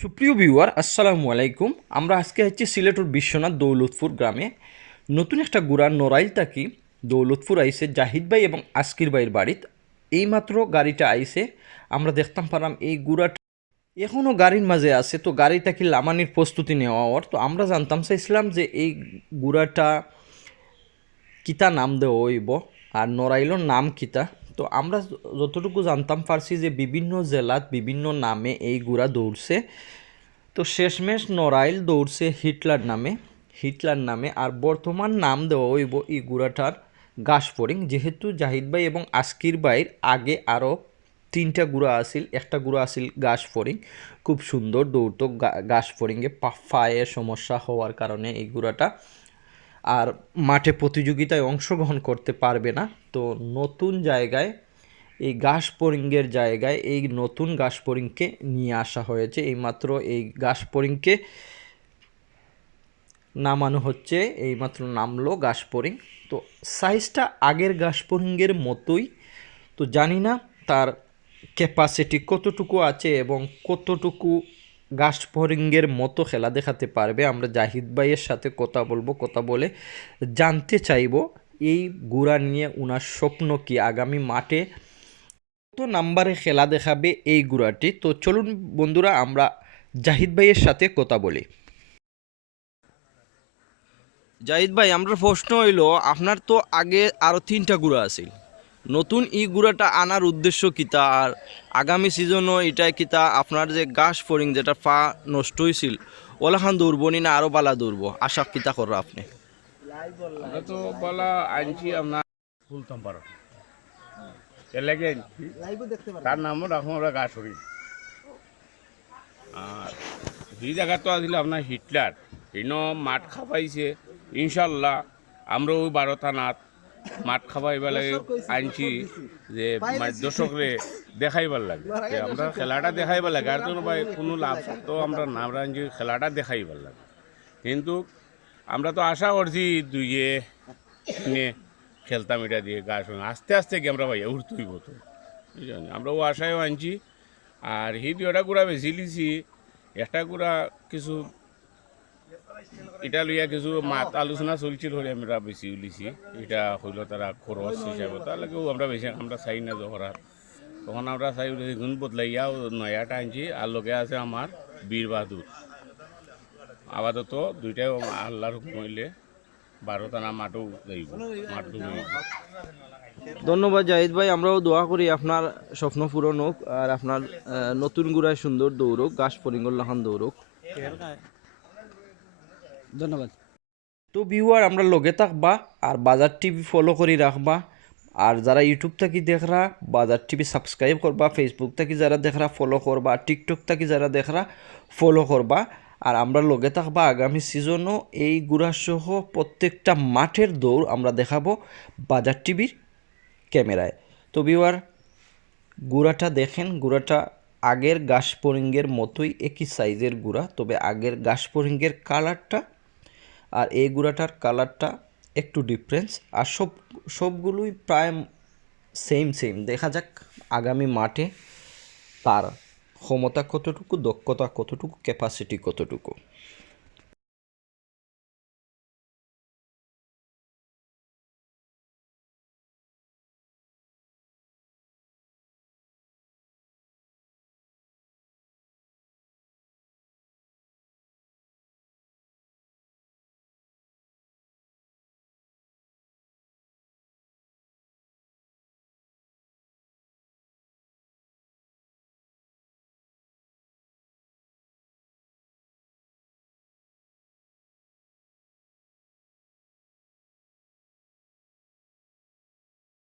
সুপ্রিয় ভিউয়ার, আসসালামু আলাইকুম। আমরা আজকে হচ্ছে সিলেটের বিশ্বনাথ দৌলতপুর গ্রামে নতুন একটা গুড়া নড়াইল থাকি দৌলতপুর আইসে জাহিদ ভাই এবং আজকির ভাইয়ের বাড়িত। এইমাত্র গাড়িটা আইসে আমরা দেখতাম পারাম এই গুড়াটা এখনও গাড়ির মাঝে আছে, তো গাড়িটা কি লামানির প্রস্তুতি নেওয়া ওর তো আমরা জানতাম, চাইছিলাম যে এই গুড়াটা কিতা নাম দেওয়া হইব আর নড়াইলর নাম কিতা? তো আমরা যতটুকু জানতাম পারছি যে বিভিন্ন জেলাত বিভিন্ন নামে এই গুড়া দৌড়ছে। তো শেষমেশ নড়াইল দৌড়ছে হিটলার নামে হিটলার নামে আর বর্তমান নাম দেওয়া হইব এই গুড়াটার গাছফড়িং যেহেতু জাহিদ ভাই এবং আস্কির ভাইয়ের আগে আরও তিনটা গুড়া আসিল একটা গুড়া আসিল গাছ ফড়িং খুব সুন্দর দৌড়তো গাছ ফড়িংয়ে পায়ে সমস্যা হওয়ার কারণে এই গুড়াটা। আর মাঠে প্রতিযোগিতায় অংশগ্রহণ করতে পারবে না। তো নতুন জায়গায়, এই ঘাস পরিঙ্গের জায়গায় এই নতুন ঘাস পরিংকে নিয়ে আসা হয়েছে। এইমাত্র এই ঘাস পরিংকে নামানো হচ্ছে, এইমাত্র নামলো ঘাস পরিং তো সাইজটা আগের ঘাস পরিঙ্গের মতোই। তো জানি না তার ক্যাপাসিটি কতটুকু আছে এবং কতটুকু ফরিঙ্গের মতো খেলা দেখাতে পারবে। আমরা জাহিদ ভাইয়ের সাথে কথা বলব, কথা বলে জানতে চাইব, এই গুড়া নিয়ে ওনার স্বপ্ন কি? আগামী মাঠে কত নাম্বারে খেলা দেখাবে এই গুড়াটি? তো চলুন বন্ধুরা, আমরা জাহিদ ভাইয়ের সাথে কথা বলি। জাহিদ ভাই, আমরা প্রশ্ন হইল, আপনার তো আগে আরও তিনটা গুড়া আছিল। নতুন ই গুড়াটা আনার উদ্দেশ্য কিতা আর আগামী সিজনও এটা কিতা আপনার যে গাছ ফরিং যেটা পা নষ্ট হয়েছিল ওলাখান দৌড়বনি না আরও বালা দৌড়বো? আশা কিতা করো আপনি? আমরা তো বলা আনছি আপনার। ফুলতাম পারো এর লাগে আনছি তার নামও রাখুন আমরা গাছড়ি আর দুই জায়গা তো আসলে আপনার হিটলার। ইন মাঠ খাবাইছে ইনশাল্লাহ। আমরা ওই বারো থানাত মাঠ খাবাইবার লাগে আনছি যে দর্শকরে দেখাইবার লাগে। আমরা খেলাটা দেখাইবার লাগে। আর কোনো ভাই কোনো লাভ তো আমরা নাম আনছি খেলাটা দেখাইবার লাগে। কিন্তু আমরা তো আশা করছি দুইয়ে নিয়ে খেলতাম এটা দিয়ে গাছ আস্তে আস্তে কি আমরা ভাই উঠতেই হতো বুঝলেন? আমরা ও আশায়ও আনছি। আর হি দুটা গুড়া বেশি লিছি। একটা গুড়া কিছু এটা লইয়া কিছু মাত আলোচনা চলছিল হলে আমরা বেশি লিছি এটা হইল তারা খরচ হিসাবে তার লাগেও আমরা বেশি আমরা চাই না জহরার তখন আমরা চাই গুণ বদলাইয়াও নয়াটা আনছি। আর লগে আছে আমার বীর বাহাদুর আপাতত দুইটাই আল্লাহর হুকুম বারোটা না মাঠও যাইব মাঠ ধন্যবাদ জাহিদ ভাই, আমরাও দোয়া করি আপনার স্বপ্ন পূরণ হোক আর আপনার নতুন গুড়ায় সুন্দর দৌড়ক, গাছ পরিঙ্গল লাহান দৌড়ক। ধন্যবাদ। তো ভিউয়ার আমরা লগে থাকবা আর বাজার টিভি ফলো করে রাখবা। আর যারা ইউটিউব থেকে দেখরা, বাজার টিভি সাবস্ক্রাইব করবা ফেসবুক থেকে যারা দেখরা ফলো করবা টিকটক থেকে যারা দেখরা ফলো করবা। আর আমরা লগে থাকবা আগামী সিজনও এই গুড়াসহ প্রত্যেকটা মাঠের দৌড় আমরা দেখাবো বাজার টিভির ক্যামেরায়। তো ভিউয়ার গুড়াটা দেখেন, গুড়াটা আগের গাছপরিঙ্গের মতোই একই সাইজের গুড়া, তবে আগের গাছপরিঙ্গের কালারটা আর এই গুঁড়াটার কালারটা একটু ডিফারেন্স আর সব, সবগুলোই প্রায় সেম সেম দেখা যাক আগামী মাঠে তার ক্ষমতা কতটুকু, দক্ষতা কতটুকু ক্যাপাসিটি কতটুকু।